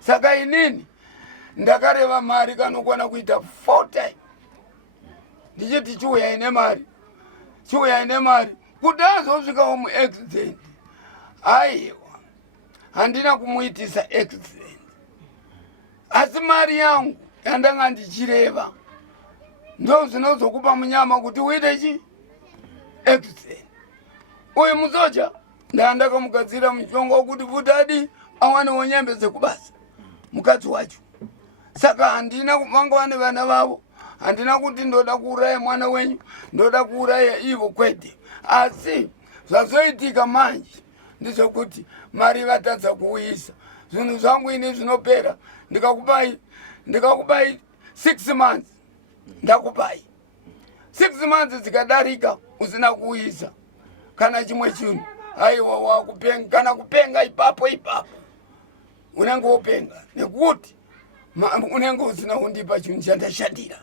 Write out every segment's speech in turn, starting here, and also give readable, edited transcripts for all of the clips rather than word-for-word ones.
Saka inini ndakareva mari kanokwana kuita 40. Ndichiti chiuya ine mari. Chiuya ine mari. Kuti azosvikawo muaccident. Aiwa. Handina kumuitisa accident. Asi mari yangu yandanga ndichireva. Ndo zvinozokupa munyama kuti uite chi? Accident. Uyu musoja ndakamugadzira mushonga wokuti Vutadi awane wonyembeze kubasa. Mukadzi wacho. Saka handina kumanga ne vana vavo. Handina kuti ndoda kuuraya mwana wenyu, ndoda kuuraya ivo kwete. Asi zvazoitika manje ndizvokuti mari vatadza kuuyisa. Zvinhu zvangu ini zvinopera. Ndikakupai 6 months. Ndakupai 6 months zikadarika usina kuuyisa kana chimwe chinhu. Aiwa wakupenga kana kupenga ipapo unenge wopenga nekuti unenge usina kundipa chinhu chandashatira.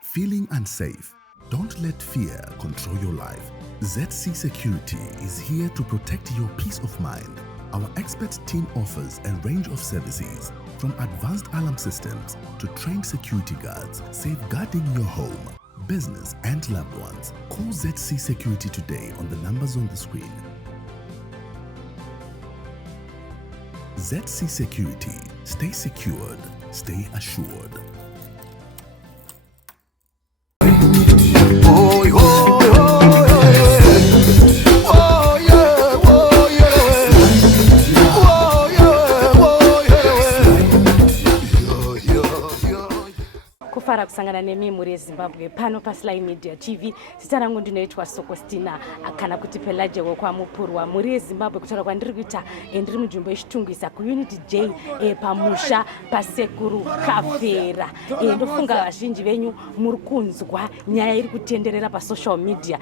Feeling unsafe? Don't let fear control your life. ZC Security is here to protect your peace of mind. Our expert team offers a range of services, from advanced alarm systems to trained security guards, safeguarding your home, business and loved ones. Call ZC Security today on the numbers on the screen. ZC Security. Stay secured. Stay assured. Kufara kusangana nemi muri Zimbabwe pano pa Sly Media TV. Zita rangu ndinoitwa Sokostina kana kuti Pelaje kwa mupurwa muri Zimbabwe kutaura kwandiri kuita ndiri munzvimbo yechitungisa ku Unity J pamusha pa Sekuru Kafera. Ndofunga vazhinji venyu muri kunzwa nyaya iri kutenderera pa social media.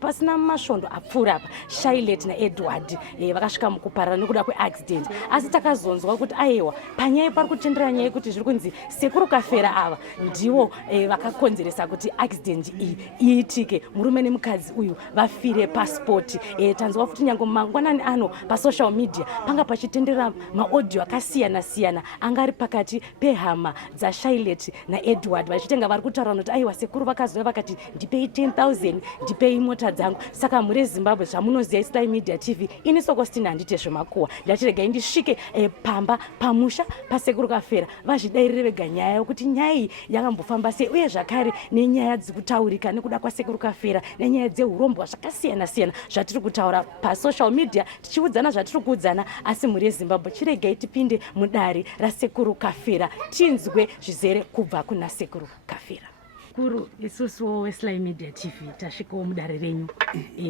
Pasina mashondo apfura apa Shylet na Edward vakasvika mukuparara nekuda kweaccident. Asi takazonzwa kuti aiwa panyaya pari kutendera nyaya kuti zviri kunzi Sekuru Kafera ava ndiwo vakakonzeresa kuti accident iyi iitike. Murume nemukadzi uyu vafire passport. Tanzwa futi nyango mangwanani ano pa social media panga pachitendera maaudio akasiyana siyana angari pakati pehama dza Shylet na Edward vachitenga vari kutaura kuti aiwa Sekuru vakazouya vakati ndipei 10,000 ndipei mota dzangu. Saka muri Zimbabwe zvamunoziva Sly Media TV ini Sokostina handite zvemakuwa ndachiregai ndisvike pamba pamusha pa Sekuru Kafera vazvidairire vega nyaya yokuti nyaya iyi yakambofamba sei uye zvakare nenyaya dzikutaurika nekuda kwaSekuru Kafera nenyaya dzeurombwa zvakasiyana siyana zvatiri kutaura pa social media tichiudzana zvatiri kuudzana. Asi muri Zimbabwe chiregai tipinde mudare raSekuru Kafera tinzwe zvizere kubva kuna Sekuru Kafera. Kuru isusu weSly Media TV tasvikawo mudare renyu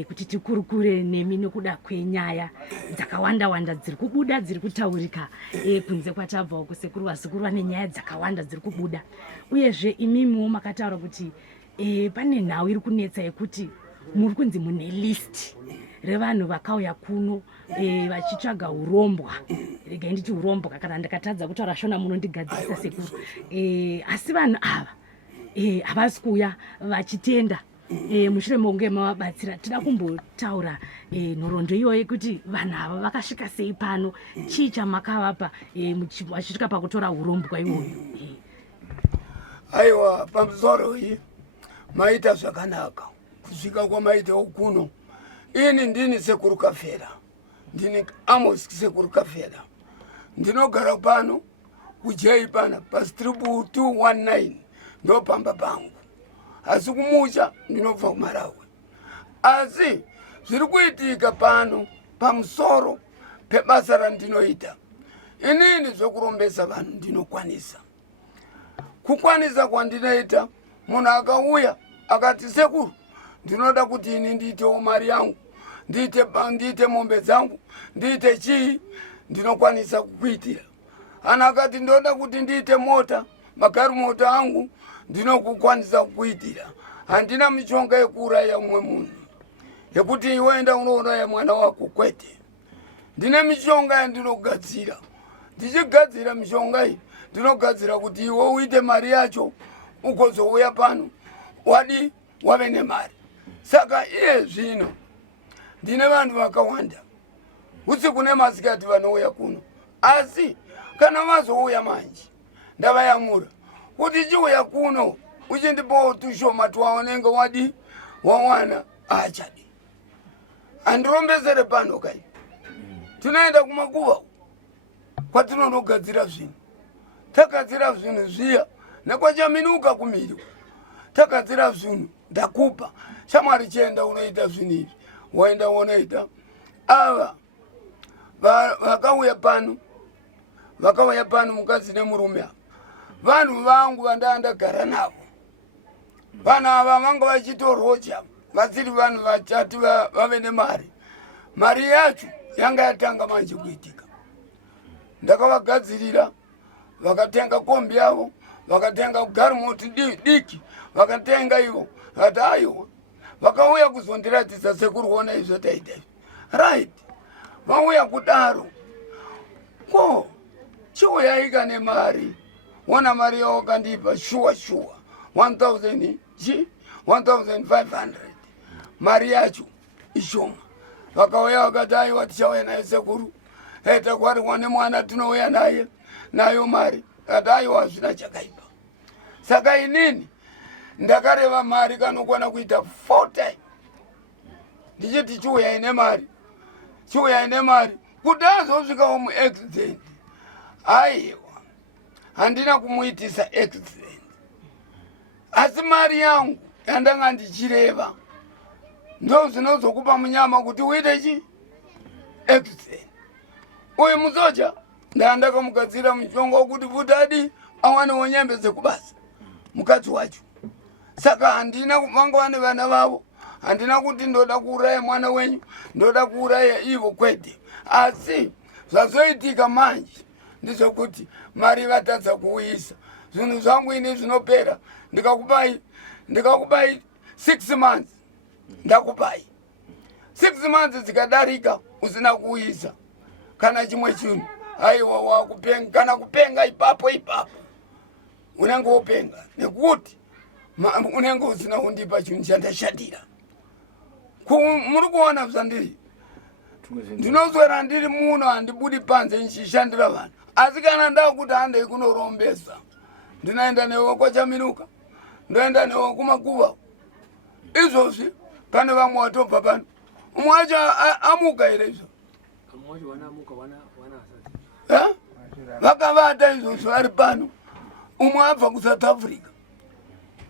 kuti tikurukure nemi nekuda kwenyaya dzakawanda wanda dziri kubuda dziri kutaurika kunze kwatabva kuSekuru vaSekuru vane nyaya dzakawanda dziri kubuda. Uyezve imimiwo makataura kuti pane nhau iri kunetsa yekuti muri kunzi mune list revanhu vakauya kuno vachitsvaga urombwa. Regai nditi urombwa kana ndakatadza kutaura shona munondigadzirisa Sekuru. Asi vanhu ava havasi kuuya vachitenda mushure mokunge mavabatsira. Tida kumbotaura nhoroondo iyoyo kuti vanhu ava vakasvika sei pano, chii chamakavapa vachisvika pakutora urombwa iwoyo. Aiwa pamusoro iyi maita zvakanaka kusvika kwamaitawo kuno. Ini ndini Sekuru Kafera, ndini Amos Sekuru Kafera. Ndinogara pano kujei pana pa strip 219 ndo pamba pangu. Asi kumusha ndinobva kuMarawi. Asi zviri kuitika pano pamusoro pebasa randinoita. Inini zvokurombesa vanhu ndinokwanisa. Kukwanisa kwandinoita, munhu akauya akati Sekuru ndinoda kuti ini ndiitewo mari yangu, ndiite mombe dzangu, ndiite chii, ndinokwanisa kukuitira. Ana akati ndoda kuti ndiite mota, magari mota angu, ndinokukwanisa kukuitira. Handina mishonga yekuuraya umwe munhu yekuti iwenda unouraya mwana wako kwete. Ndine mishonga yandinogadzira. Ndichigadzira mishonga iyi ndinogadzira kuti iwe uite mari yacho ukozouya pano wave nemari. Saka iye zvino ndine vanhu vakawanda usiku nemasikati vanouya kuno. Asi kana mazouya manje ndavayamura kuti chiuya kuno uchindipo tushoma twaonenge wadi wawana achadi andirombezere pano kai tinaenda kumakuva kwatinonogadzira zvinhu tagadzira zvinhu zviya nekwachaminuka kumiri tagadzira zvinhu ndakupa shamwari chienda unoita zvinhu izvi waenda unoita ava vakauya pano mukadzi nemurume ava vanhu vangu vandandagara navo vanhu ava vanga vachitorwocha vasiri vanhu vachati vave nemari mari yacho yanga yatanga manje kuitika ndakavagadzirira vakatenga kombi yavo vakatenga garimoti diki vakatenga ivo vati aiwa vakauya kuzondiratidza sekuru kuona izvo taita izvi right vauya kudaro ko chiuyaika nemari wona mari yavo kandipa shuwa 1500 mari yacho ishoma vakauya vakati aiwa tichauya naye sekuru takwariwa nemwana tinouya naye nayo mari ati aiwa hazvina chakaipa saka inini ndakareva mari kanokwana kuita 4 times ndichiti chiuya ine mari kuti azosvikawo muaccident aiwa handina kumuitisa accident asi mari yangu yandanga ndichireva ndo zvinozokupa munyama kuti uite chi accident uyu musoja ndakamugadzira mushonga wokuti vutadi awanewo nyembe dzekubasa mukadzi wacho saka handina vanga vane vana vavo handina kuti ndoda kuuraya mwana wenyu ndoda kuuraya ivo kwete asi zvazoitika manje ndizvokuti mari vatadza kuuyisa zvinhu zvangu ini zvinopera ndikakupai 6 months ndakupai 6 months dzikadarika usina kuuyisa kana chimwe chinhu aiwa wakupenga kana kupenga ipapo unenge wopenga nekuti unenge usina kundipa chinhu chandashatira muri kuona zvandiri ndinozwera ndiri muno handibudi panze nchishandira vanhu asi kana ndakuti handei kunorombesa ndinaenda newe kwachaminuka ndoenda newe kumakuva izvozvi pane vamwe watobva pano umwe wacho amuka here izvo vakavata izvozvo vari pano umwe abva kusouth africa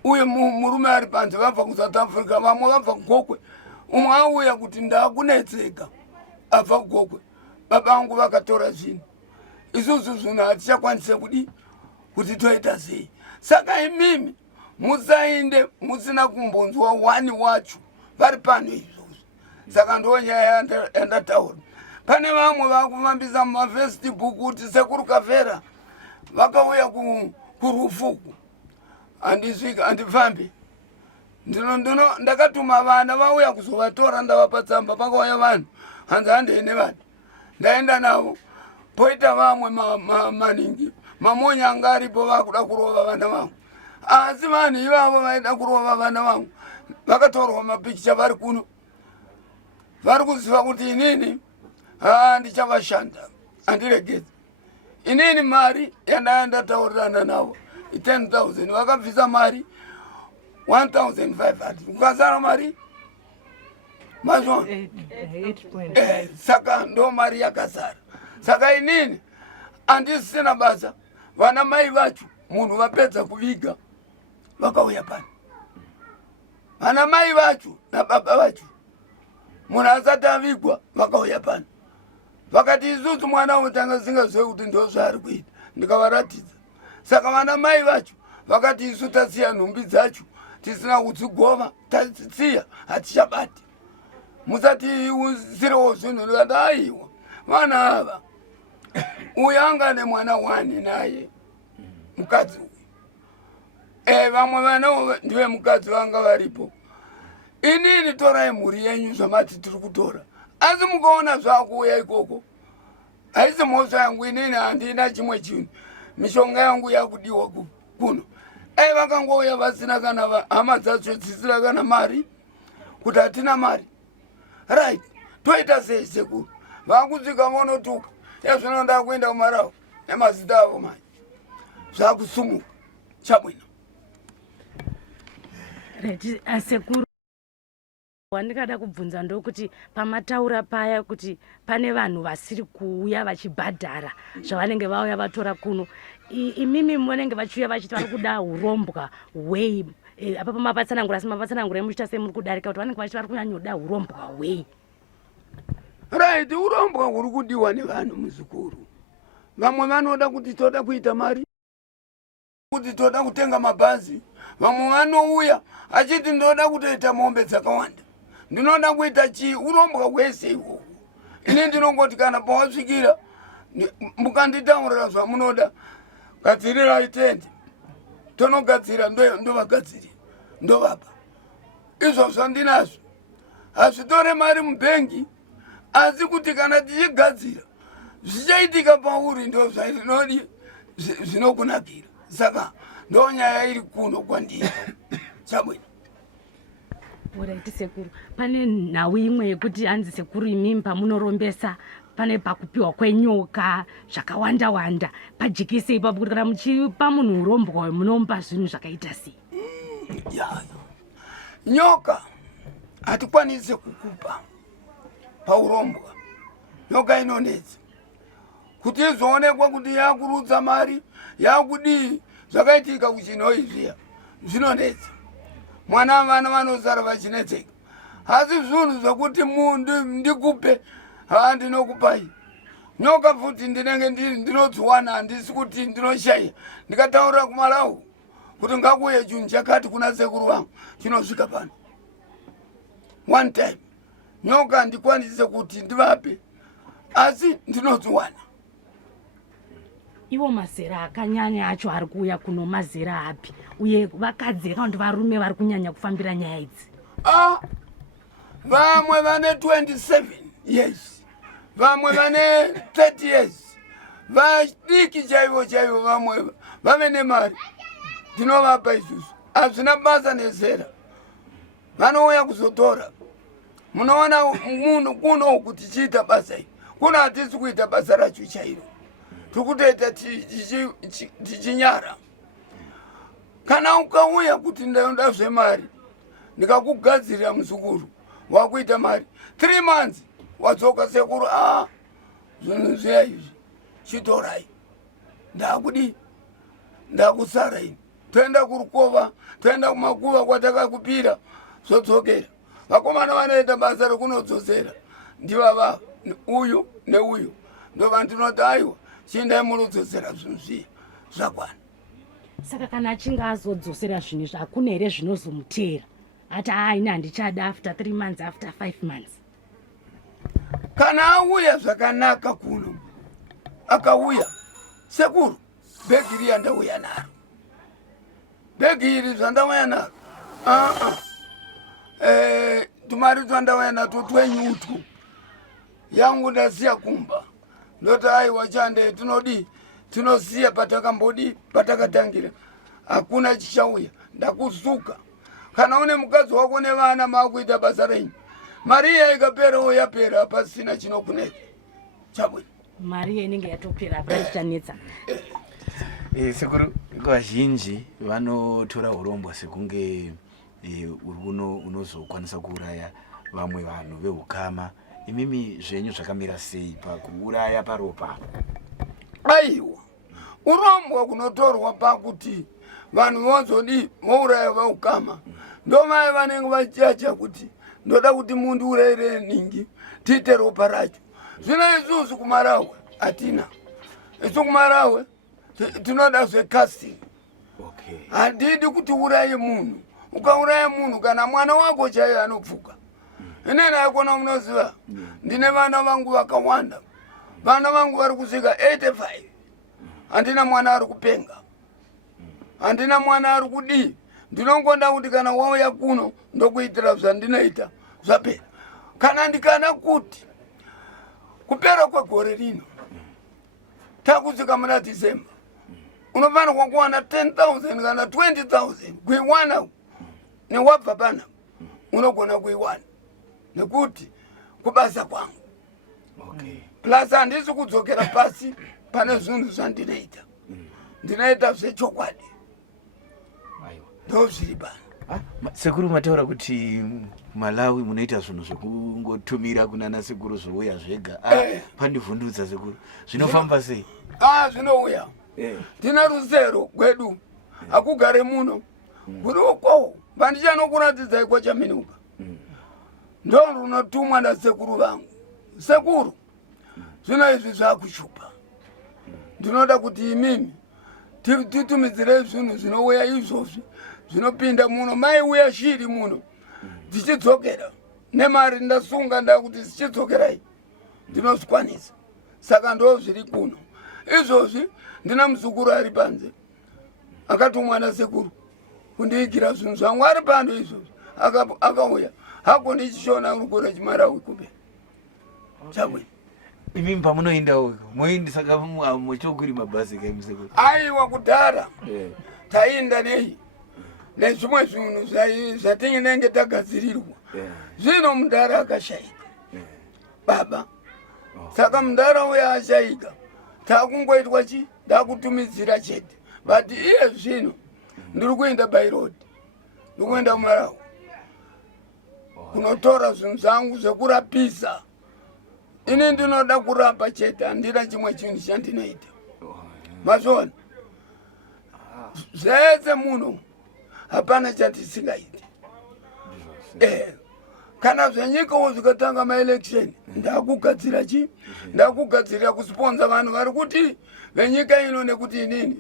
uye murume ari panze vabva kusouth africa vamwe vabva kugokwe umwe auya kuti ndakunetseka abva kugokwe baba vangu vakatora zvinhu isusu zvinhu hatichakwanise kudi kuti toita sei saka imimi musainde musina kumbonzwa wani wacho vari pano izvozvo saka ndonyaya yandataura pane vamwe vakufambisa mumafacebook kuti sekuru Kafera vakauya kurufuku handisvika handifambi ndakatuma vana vauya kuzovatora ndavapa tsamba pakauya vanhu hanzi handeine vanhu ndaenda navo poita vamwe maningi mamonya anga aripo vakuda kurova vana vangu asi vanhu ivavo vaida kurova vana vangu vakatorwa mapikicha vari kuno vari kuziva kuti inini ndichavashanda handiregedza inini mari yandaandataurirana navo 10,000 vakabvisa mari 1,500 kukazara mari mazvona saka ndo mari yakazara saka inini handisisina basa vana mai vacho munhu vapedza kuviga vakauya pano vana mai vacho nababa vacho munhu asati avigwa vakauya pano vakati isusu mwana utanga singazve kuti ndo zvaari kuita ndikavaratidza saka vana mai vacho vakati isu tasiya nhumbi dzacho tisina kudzigova tasiya hatichabati musati usirewo zvinhu ndikati aiwa vana ava uyu anga nemwana 1 naye mukadzi uyu vamwe vanavo ndive mukadzi vanga varipo inini torai mhuri yenyu zvamati tiri kutora asi mukaona zvakuuya ikoko haisi mhosva yangu inini handina chimwe chinhu mishonga yangu yakudiwa kuno vakangouya vasina kana hama dzacho dzisina kana mari kuti hatina mari right toita sei sekuru vakusvika vonotuka zvino ndakuenda kumarau nemazita avo manje zvakusumuka chabwino. Reti Sekuru, wandikada kubvunza ndokuti pamataura paya kuti pane vanhu vasiri kuuya vachibhadhara zvavanenge vauya vatora kuno, imimi munenge vachiuya vachiti vari kuda urombwa hwei, apapo mapatsanangura, asi mapatsanangura emuchita semuri kudarika kuti vanenge vachiti vari kunyanyoda urombwa hwei. Right, urombwa huri kudiwa nevanhu muzvikuru. Vamwe vanoda kuti toda kuita mari, kuti toda kutenga mabhazi. Vamwe vanouya achiti ndoda kutoita mombe dzakawanda, ndinoda kuita chii. Urombwa hwese ihwohwo. Ini ndinongoti kana pawasvikira mukanditaurira zvamunoda, gadzirirai tende, tonogadzira, ndovagadziri, ndovapa. Izvo zvandinazvo hazvitore mari mubhengi, asi kuti kana tichigadzira zvichaitika pauri ndo zvainodi zvinokunakira. Saka ndo nyaya iri kuno kwandiri. Chabwino. Alright Sekuru, pane nhau imwe yekuti hanzi Sekuru imimi pamunorombesa pane pakupiwa kwenyoka zvakawanda wanda, pajikise ipapo kuti kana muchipa munhu urombwa munompa zvinhu zvakaita sei? Nyoka hatikwanisi kukupa paurombwa. Nyoka inonetsa kuti izoonekwa kuti yakurutsa mari, yakudii, zvakaitika kuchino izviya zvinonetsa. Mwana vana vanosara vachinetseka. Asi zvinhu zvokuti mundu ndikupe handinokupai. Nyoka futi ndinenge ndinodziwana, handisi kuti ndinoshaya. Ndikataurira kuMalawi kuti ngakuye chinhu chakati kuna sekuru vangu chinosvika pano. One time nyoka ndikwanise kuti ndivape, asi ndinodziwana. Iwo mazera akanyanya acho ari kuuya kuno mazera api, uye vakadzi kana kuti varume vari kunyanya kufambira nyaya idzi? Vamwe vane 27 years, vamwe vane 30 years, vadiki chaivo chaivo, vamwe vave nemari. Ndinovapa isusu, hazvina basa nezera, vanouya kuzotora. Munoona munhu kuno kuti chiita basa iri, kuno hatisi kuita basa racho chairo, tikutoita tichinyara. Kana ukauya kuti ndaenda zvemari, ndikakugadzirira muzukuru wakuita mari, 3 months wadzoka Sekuru, zvinhu zviya izvi chitorai, ndakudi ndakusara ini, toenda kurukova, toenda kumakuva kwatakakupira, zodzokera. Vakomana vanoita basa rekunodzosera ndivava uyu neuyu, ndova ndinoti aiwa chiendai munodzosera zvinhu zviya zvakwana. Saka kana achinge azodzosera zvinhu izvi hakuna here zvinozomutera? Ati ini handichada after 3 months, after 5 months. Kana auya zvakanaka kuno, akauya, Sekuru, bhegi riya ndauya naro, bhegi iri zvandauya naro, tumari twandauya nato twenyutu yangu ndasiya kumba, ndoti aiwa chande tinodi tinosiya patakambodi patakatangira, hakuna chichauya, ndakusuka. Kana une mukadzi wako nevana makuita basa renyu, mari iya ikapera yapera, hapasina chinokuneka. Chabwino. Mari inenge yatopera paichanetsa. Sekuru, vazhinji vanotora urombwa sekunge unozokwanisa kuuraya vamwe vanhu vehukama. Imimi zvenyu zvakamira sei pakuuraya paropa? Aiwa, urombwa kunotorwa pakuti vanhu vozodi vouraya vehukama. Ndomai vanenge vachiacha kuti ndoda kuti mundu urayire ningi tiite ropa racho. Zvino isusu kuMalawi hatina. Isu kuMalawi tinoda zvecasting. Handidi kuti uraye munhu. Ukauraya munhu kana mwana wako chaiye anopfuka. Inena yakona munoziva, ndine vana vangu vakawanda. Vana vangu vari kusvika 85. Handina mwana ari kupenga, handina mwana ari kudii. Ndinongonda kuti kana wauya kuno ndokuitira zvandinoita zvapera. Kana ndikana kuti kupera kwegore rino takusvika muna December, unofanirwa kuwana 10,000 kana 20,000 kuiwana newabva pana, unogona kuiwana nekuti kubasa kwangu. Plus handisi kudzokera pasi pane zvinhu zvandinoita ndinoita zvechokwadi ndo zviri pano. Sekuru mataura kuti Malawi munoita zvinhu zvekungotumira kunana Sekuru zvouya zvega. Pandivhundutsa Sekuru zvinofamba sei? Zvinouya ndina rusero gwedu akugare muno kuri uko vandichanokuratidzai kwachaminuka ndo runotumwa nasekuru vangu. Sekuru zvino izvi zvakushupa ndinoda kuti imimi titumidzire zvinhu zvinouya izvozvi zvinopinda muno. Maiuya shiri muno dzichidzokera nemari ndasunga ndakuti zichidzokerai ndinozvikwanisa. Saka ndo zviri kuno izvozvi. Ndina muzukuru ari panze akatumwa nasekuru kundiigira zvinhu zvangu ari pano izvozvi akauya hako ndichishona rukura chimarawi kumbe chabwe. Imimi pamunoenda uko moindi saka muchokuri mabhazi kai Sekuru? Aiwa kudhara tainda nezvimwe zvinhu zvatinenge tagadzirirwa zvino mudhara akashayika baba. Saka mudhara uya ashayika takungoitwa chi ndakutumidzira chete but iye zvino ndiri kuenda by road ndiri kuenda Malawi kunotora zvinhu zvangu zvekurapisa. Ini ndinoda kurapa chete handina chimwe chinhu chandinoita mazvona zvese muno hapana chandisingaiti. Kana zvenyikawo zvikatanga maelection ndakugadzira chi ndakugadzirira kusponza vanhu vari kuti venyika ino nekuti inini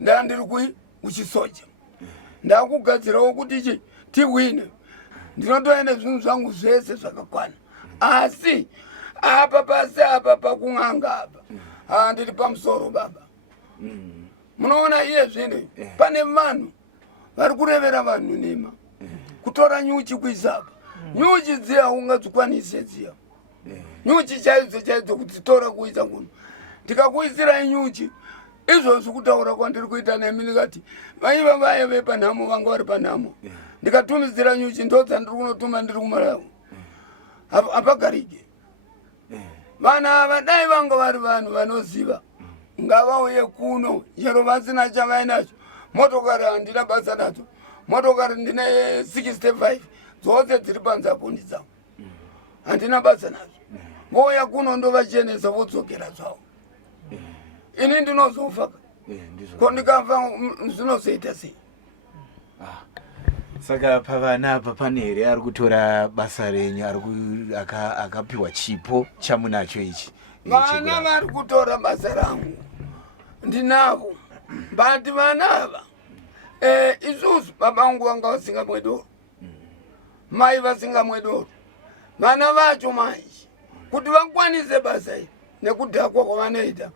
ndandiri kuchisoja ndakugadzirawo kuti chi tiwine ndinotoenda zvinhu zvangu zvese zvakakwana. Asi apa pasi apa pakung'anga apa ndiri pamusoro baba. Munoona iye zvino pane vanhu vari kurevera vanhu nema kutora nyuchi kuisa apa. Nyuchi dziya ungadzikwanise dziya nyuchi chaidzo kudzitora kuisa kuno ndikakuisirai nyuchi izvozvi kutaura kwandiri kuita nemi ndikati vaiva vaya vepanhamo vanga vari panhamo ndikatumidzira nyuchi ndo dzandiri kunotuma ndiri kuMalawi hapagarike. Vana ava dai vanga vari vanhu vanoziva ngavauye kuno chero vasina chavainacho. Motokari handina basa nadzo. Motokari ndine 65 dzose dziri panzapundi dzangu handina basa nadzo. Vouya kuno ndovachenesa vodzokera zvavo. Ini ndinozofa ko ndikafa zvinozoita sei? Saka pavana apa pane here ari kutora basa renyu akapiwa chipo chamunacho ichi? Vana vari kutora basa rangu ndinavo but vana ava isusu baba vangu vanga vasingamwedoro mai vasingamwedoro. Vana vacho manje kuti vakwanise basa iri nekudhakwa kwavanoita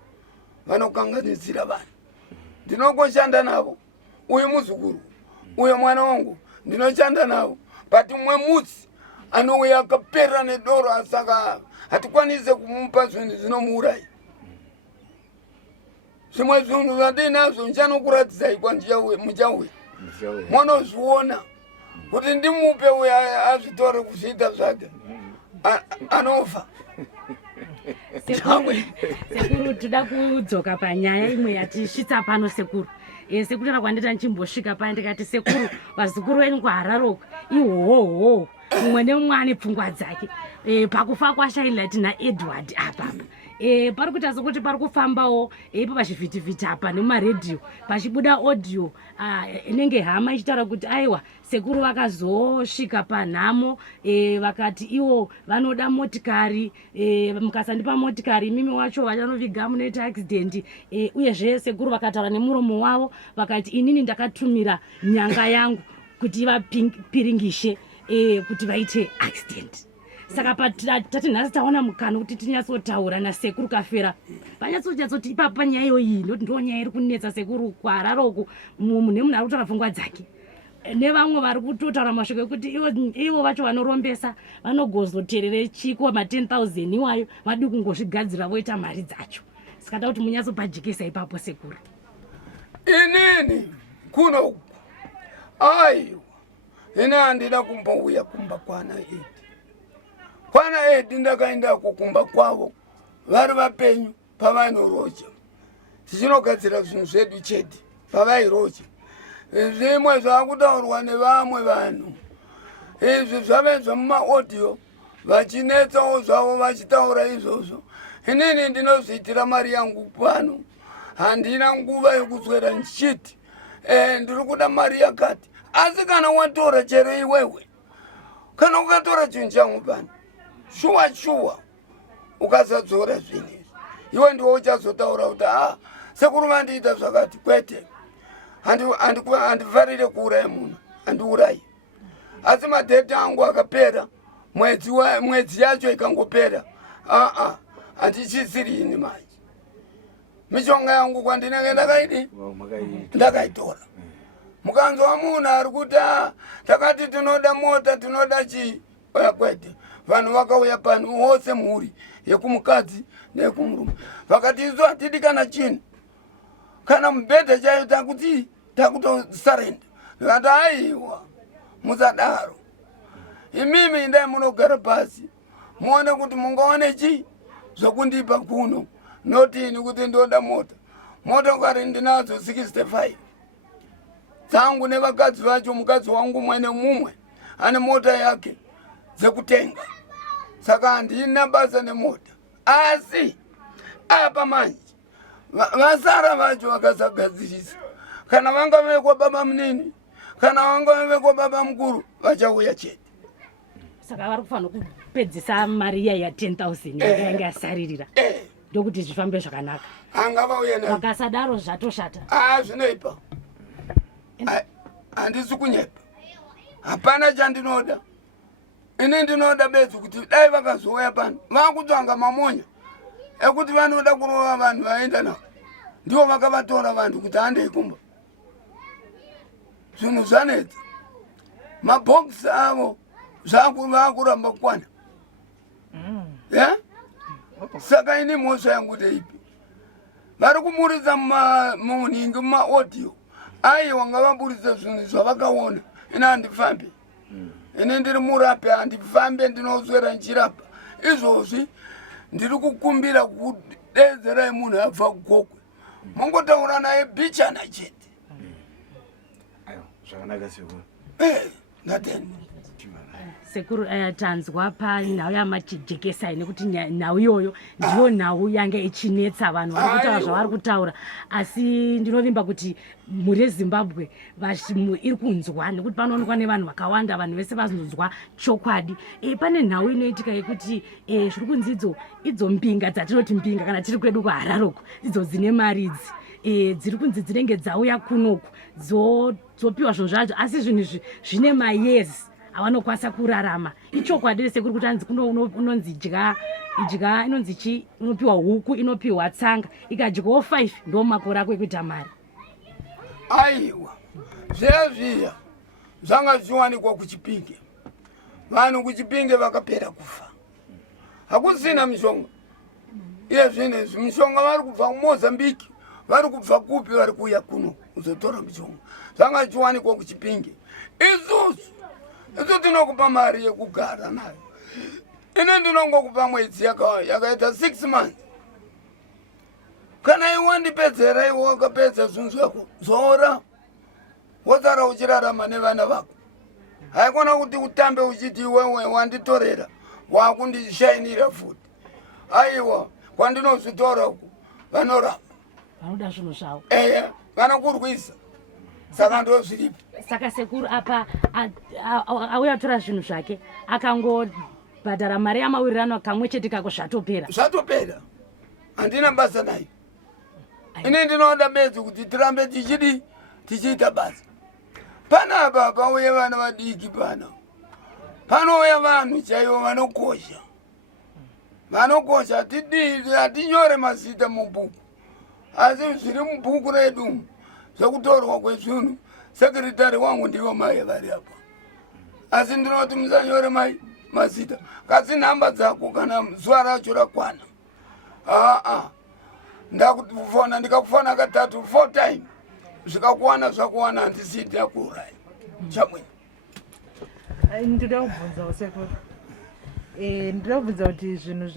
vanokanganisira vanhu. Ndinokoshanda navo. Uyu muzukuru uyu mwana wangu ndinoshanda navo but mwe mutsi anouya akapera nedoro asaka hatikwanise kumupa zvinhu zvinomuurayi. Zvimwe zvinhu zvandinazvo ndichanokuratidzai muchauya munozviona kuti ndimupe uya azvitore kuzviita zvake anofa. Sekuru toda kudzoka panyaya imwe yatisvitsa pano Sekuru. Sekuru kwandita ndichimbosvika paya ndikati Sekuru vazukuru venyu kuHarare ihwohwo mumwe nemumwe ane pfungwa dzake. Pakufa kwaShylet naEdward apa pari kuita sokuti pari kufambawo ipo pachivhitivhiti apa nemumaredhiyo pachibuda audio inenge hama ichitaura kuti aiwa Sekuru vakazosvika panhamo vakati iwo vanoda motikari mukasandipa motikari imimi wacho vachanoviga munoita accident uyezve Sekuru vakataura nemuromo wavo vakati inini ndakatumira nyanga yangu kuti vapiringishe kuti vaite accident. Saka tati nhasi taona mukana kuti tinyatsotaura naSekuru Kafera vanyatsochatsoti ipapa panyaya iyoyi ndoti ndo nyaya iri kunetsa Sekuru kuHarare uku munhu nemunhu ari kutora pfungwa dzake nevamwe vari kutotaura mashoko ekuti ivo vacho vanorombesa vanogozoterere chiko ma10,000 iwayo vadi kungozvigadzira voita mari dzacho. Saka da kuti munyatsopajekesa ipapo Sekuru. Inini kuno aiwa ine handina kumbouya kumba kwana Eddy. Kwana Eddy ndakaenda kukumba kwavo vari vapenyu pavanoroja tichinogadzira zvinhu zvedu chete pavairoche. Zvimwe zvakutaurwa nevamwe vanhu izvi zvave zvemumaaudio vachinetsawo zvavo vachitaura izvozvo. Inini ndinozviitira mari yangu pano, handina nguva yekuswera nchiti ndiri kuda mari yakati. Asi kana watora chero iwewe, kana ukatora chinhu changu pano, shuwa ukasadzora zvinhu izvi, iwe ndiwe uchazotaura kuti sekuru vandiita zvakati. Kwete, handifarire kuuraya munhu, handiurayi. Asi madheti angu akapera, mwedzi yacho ikangopera, handichisiri ini manje. Mishonga yangu kwandinenge ndakaitora. Mukanzwa munhu ari kuti takati tinoda mota, tinoda chii, kwete. Vanhu vakauya pano vose mhuri yekumukadzi neyekumurume, vakati isu hatidi kana chinhu, kana mubhedha chaiyo takutosarenda. Ndikati aiwa, musadaro. Imimi indai munogara pasi muone kuti mungaone chii zvokundipa kuno, notini kuti ndoda mota. Motokari ndinadzo 65 dzangu nevakadzi vacho. Mukadzi wangu mwene mumwe ane mota yake dzekutenga, saka handina basa nemota. Asi apa manje vasara vacho vakasagadzirisa, kana vanga vekwa baba munini, kana vanga vekwa baba mukuru, vachauya chete. Saka vari kufanira kupedzisa mari ya 10,000 yakanga yasaririra ndokuti zvifambe zvakanaka. Angavauya nayo. Vakasadaro zvatoshata. Zvinoipa. Handisi kunyepa. Hapana chandinoda. Ini ndinoda bedzi kuti dai vakazouya pano vakutsvanga mamonya ekuti vanoda kurova vanhu vaenda navo, ndivo vakavatora vanhu kuti handei kumba. Zvinhu zvanetsa. Mabhokisi avo vakuramba kukwana. Saka ini mhosva yangu ndeipi? Vari kumuridza muningi mumaaudio. Aiwa ngavaburitse zvinhu zvavakaona. Ini handifambi. Ini ndiri murapi, handifambe ndinoswera nchirapa. Izvozvi ndiri kukumbira kudedzerai munhu abva kugokwe. Mongotaura naye bichana chete. Zvakanaka sekuru. Ngateni. Sekuru tanzwa panhau yamajekesai nekuti nhau iyoyo ndiyo nhau yange ichinetsa vanhu vari kutaura zvavari kutaura. Asi ndinovimba kuti mhuri yeZimbabwe iri kunzwa, nekuti panoonekwa nevanhu vakawanda, vanhu vese vanonzwa chokwadi. Pane nhau inoitika yekuti zviri kunzi idzo mbinga dzatinoti mbinga kana tiri kwedu kuHararoko, idzo dzine mari idzi dziri kunzi dzinenge dzauya kunoku dzopiwa zvinhu zvacho, asi zvinhu izvi zvine mayezi avanokwanisa kurarama. Ichokwadi sekuru kuti hanzi unonzi idya inonzi chi, inopiwa huku, inopiwa tsanga, ikadyawo 5 ndo makore ako ekuita mari. Aiwa, zviya zvanga zviwanikwa kuChipinge. Vanhu kuChipinge vakapera kufa, hakusina mishonga. Iye zvinezvi mishonga vari kubva kuMozambique, vari kubva kupi, vari kuuya kuno kuzotora mishonga. Zvanga zviwanikwa kuChipinge. Isu tinokupa mari yekugara nayo. Ine ndinongokupa mwedzi yakaita 6 months. Kana iwe ndipedzera iwe wakapedza zvinhu zvako, zora wosara uchirarama nevana vako. Haikona kuti utambe uchiti iwewe wanditorera wakundishainira futi. Aiwa, kwandinozvitora uku vanoramba, vanoda zvinhu zvavo, vanokurwisa. Saka ndozviripo. Saka sekuru apa auya tora zvinhu zvake akangobhadhara mari yamawirirano kamwe chete kako zvatopera. Handina basa nayo. Ini ndinoda bedzi kuti tirambe tichiita basa. Panapa pauya vana vadiki pano. Panouya vanhu chaivo vanokosha. Hatinyore mazita mubhuku. Asi zviri mubhuku redu zvokutorwa kwezvinhu, sekretari wangu ndivo mai vari apa. Asi ndinoti musanyore mazita, kasi nhamba dzako kana zuva racho rakwana. Ndakufona ndikakufona katatu 4 times. Zvikakuwana zvakuwana handisiti yakuuraya. Chamwena. Ndoda kubvunza sekuru. Ndoda kubvunza kuti zvinhu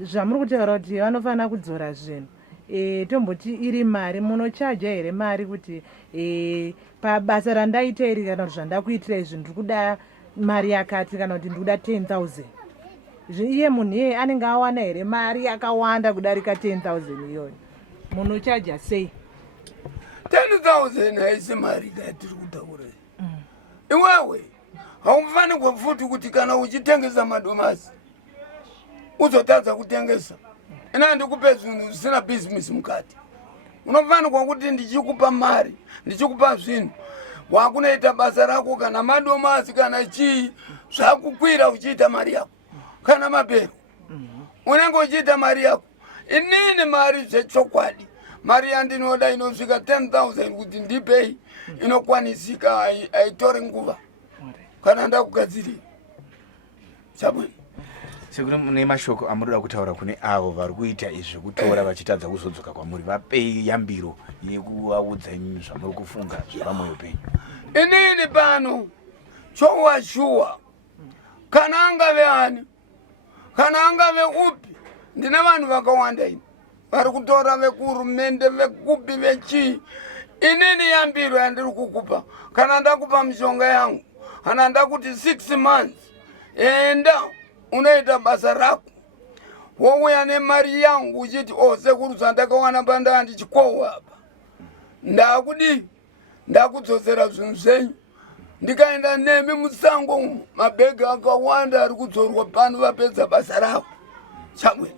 zvamuri kutaura kuti vanofanira kudzora zvinhu. tomboti iri mari munochaja here mari kuti pabasa randaita iri kana kuti zvandakuitira izvi ndiri kuda mari yakati kana kuti ndiri kuda 10,000 iye munhu iyeye anenge awana here mari yakawanda kudarika 10,000 iyoyo munochaja sei? 10,000 haisi mari yatiri kutaura. Iwewe haufanirwa futi kuti kana uchitengesa madomasi uzotadza kutengesa. Ina ndikupe zvinhu zvisina business mukati. Unofanirwa kuti ndichikupa mari, ndichikupa zvinhu wakunoita basa rako kana madomasi kana chii zvakukwira uchiita mari yako kana mabhero unenge uchiita mari yako. Inini mari zvechokwadi mari yandinoda inosvika 10,000 kuti ndipei inokwanisika aitori nguva kana ndakugadzirira. Chabwino Sekuru mune mashoko amunoda kutaura kune avo vari kuita izvi kutora vachitadza kuzodzoka kwamuri, vapei yambiro yekuvaudza zvamuri kufunga zvepamwoyo penyu. Inini pano chowashuwa kana angave ani kana angave upi ndine vanhu vakawanda ini vari kutora vekuhurumende vekupi vechii. Inini yambiro yandiri kukupa kana ndakupa mishonga yangu kana ndakuti 6 months enda unoita basa rako wouya nemari yangu uchiti Sekuru zvandakawana pandava ndichikohwa apa ndakudi ndakudzosera zvinhu zvenyu ndikaenda nemi musango umu mabhegi akawanda ari kudzorwa pano vapedza basa ravo. Chabwino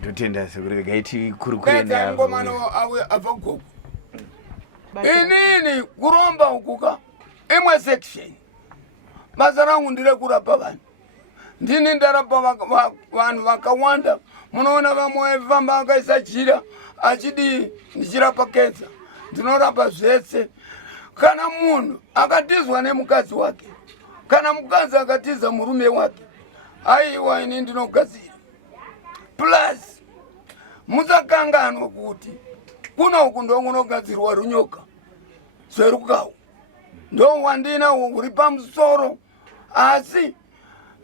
ndotenda Sekuru gaiti kurukurenda ngomano awe avagogo. Inini Kuromba ukuka imwe section basa rangu ndire kurapa vanhu. Ndini ndarapa vanhu vakawanda. Munoona vamwe vafamba akaisa jira achidi ndichirapa kenza ndinorapa zvese. Kana munhu akatizwa nemukadzi wake kana mukadzi akatiza murume wake aiwa ini ndinogadzira. Plus musakanganwa kuti kuno kundonogadzirwa runyoka zverukawu ndo wandina uri pamusoro asi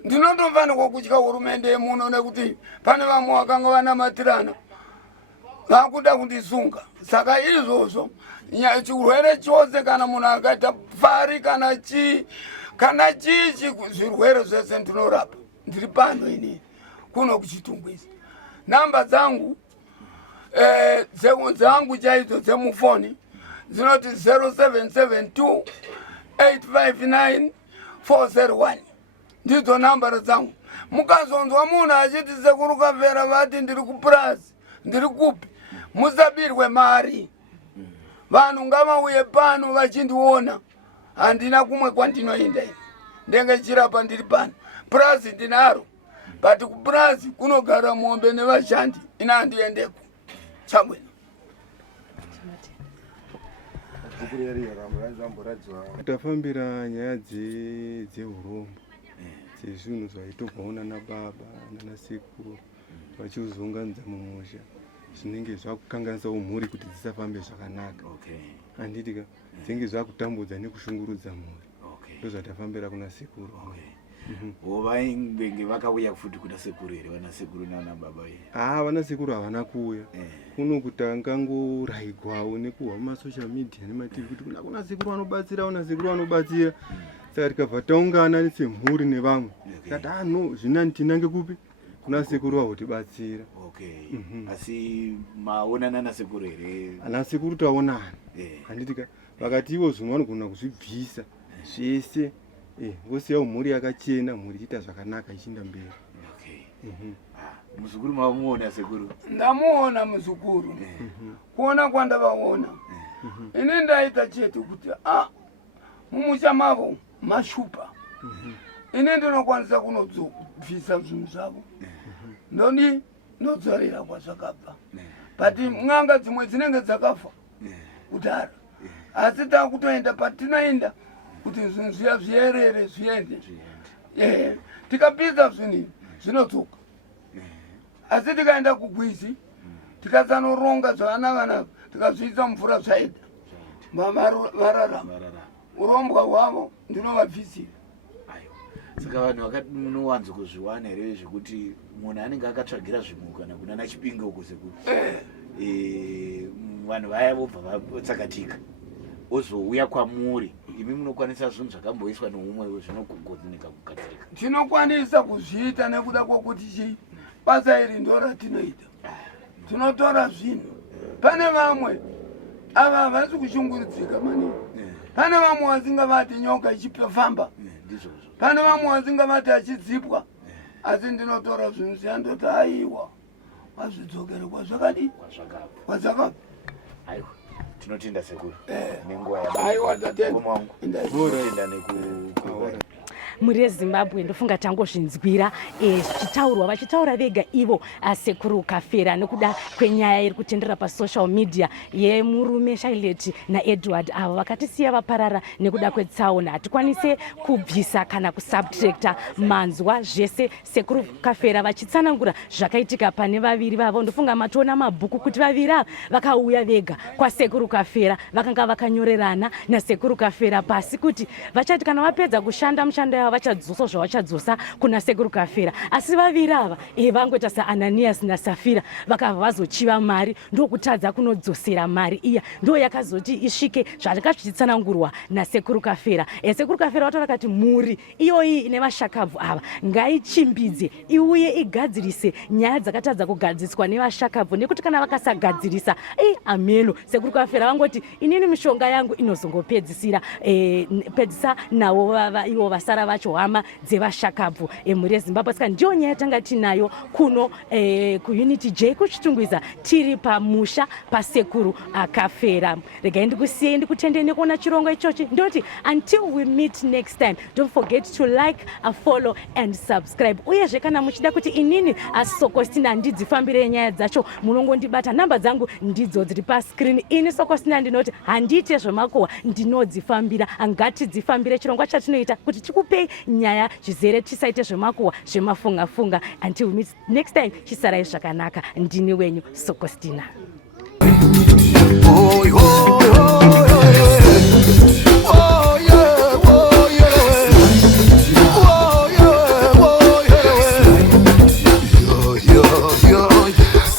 ndinotofanirwa kutya hurumende muno nekuti pane vamwe vakanga vanamatirana vakuda kundisunga. Saka izvozvo chirwere chose kana munhu akaita pfari kana chii zvirwere zvese ndinorapa ndiri pano inini kuno kuchitungwisa. Namba dzangu dzangu chaidzo dzemufoni dzinoti 0772 859 401 ndidzo nambara dzangu. Mukazonzwa munhu achiti Sekuru Kafera vati ndiri kupurazi ndiri kupi musabirwe mari. Vanhu ngavauye pano vachindiona handina kumwe kwandinoenda ini ndenge chirapa ndiri pano. Purazi ndinaro but kupurazi kunogara mombe nevashandi ina handiendeko. Chabwino tafambira nyaya dzeurombo dzezvinhu zvaitobvaona nababa nanasekuru vachiuzunganidza mumusha zvinenge zvakukanganisawo mhuri kuti dzisafambe zvakanaka. Handitika dzinenge zvakutambudza nekushungurudza mhuri ndozvatafambira kuna sekuru. Vainge vakauya futi kuna Sekuru here vanasekuru navanababa here? Vanasekuru havana kuuya kuno kutangangorayigwawo nekuhwa mumasocial media nemativi kuti kuna sekuru vanobatsira kuna sekuru vanobatsira. Saka tikabva taungana semhuri nevamwe tikati no zvina tinange kupi kuna sekuru vavotibatsira. Asi maonana nasekuru here? Anasekuru taonana. Handitika vakati ivo zvimwe vanogona kuzvibvisa zvese vosiyawo mhuri yakachena, mhuri ichiita zvakanaka ichienda mberi. Muzukuru mamuona Sekuru? Ndamuona muzukuru. Kuona kwandavaona ini ndaita chete kuti mumusha mavo mashupa. Ini ndinokwanisa kunobvisa zvinhu zvavo ndoni nodzorera kwazvakabva. But n'anga dzimwe dzinenge dzakafa kudhara asi takutoenda patinoenda kuti zvinhu zviya zvierere zviende. Tikapisa zvinhu zvinodzoka. Asi tikaenda kugwizi tikasanoronga zvavanava tikazviisa mvura zvaida vararama. Urombwa hwavo ndinovabvisira. saka vanhu vakanowanzo kuzviwana here zvekuti munhu anenge akatsvagira zvinhu kana kunana Chipinge uko Sekuru vanhu vaya vobva vatsakatika ozouya kwamuri imi munokwanisa zvinhu zvakamboiswa neumwe zvinogogonika kugadzirika. Tinokwanisa kuzviita nekuda kwokuti basa iri ndo ratinoita. Tinotora zvinhu. Pane vamwe ava havasi kushungurudzika maningi. Pane vamwe vasingavati nyoka ichifamba. Pane vamwe vasingavati achidzipwa. Asi ndinotora zvinhu zvandoti aiwa wazvidzokere kwazvakadi kwazvakabva. Aiwa tinotenda Sekuru nenguva aiwa tatenda muri Zimbabwe ndofunga tangozvinzwira zvichitaurwa vachitaura vega ivo Sekuru Kafera nekuda kwenyaya iri kutendera pasocial media yemurume Shylet naEdward avo vakatisiya vaparara nekuda kwetsaona. Hatikwanise kubvisa kana kusubtracta manzwa zvese Sekuru Kafera vachitsanangura zvakaitika pane vaviri vavo. Ndofunga matoona mabhuku kuti vaviri ava vakauya vega kwaSekuru Kafera vakanga vakanyorerana naSekuru Kafera pasi kuti vachati kana vapedza kushanda mushando yavo vachadzosa zvavachadzosa kuna Sekuru Kafera. Asi vaviri ava vangoita saAnanias naSafira vakabva vazochiva mari ndokutadza kunodzosera mari iya ndo yakazoti isvike zvakanga zvichitsanangurwa naSekuru Kafera. Sekuru Kafera wataura kuti mhuri iyoyi ine vashakabvu ava ngaichimbidze iuye igadzirise nyaya dzakatadza kugadziriswa nevashakabvu nekuti kana vakasagadzirisa ameno Sekuru Kafera vangoti inini mishonga yangu inozongopedzisa nawo ivo vasara vacho hama dzevashakabvu muri Zimbabwe. Saka ndiyo nyaya tanga tinayo kuno kuUnity J kuchitungwiza tiri pamusha paSekuru Kafera. Regai ndikusiyei ndikutendei nekuona chirongo ichochi ndoti until we meet next time, don't forget to like, follow and subscribe. Uyezve kana muchida kuti inini Sokostina ndidzifambire nyaya dzacho munongondibata, namba dzangu ndidzo dziri pascreen. Ini Sokostina ndinoti handiite zvemakohwa, ndinodzifambira. Ngatidzifambire chirongwa chatinoita kuti tikupei nyaya zvizere, tisaite zvemakohwa zvemafunga-funga. Until we meet next time, chisarai zvakanaka. Ndini wenyu Sokostina.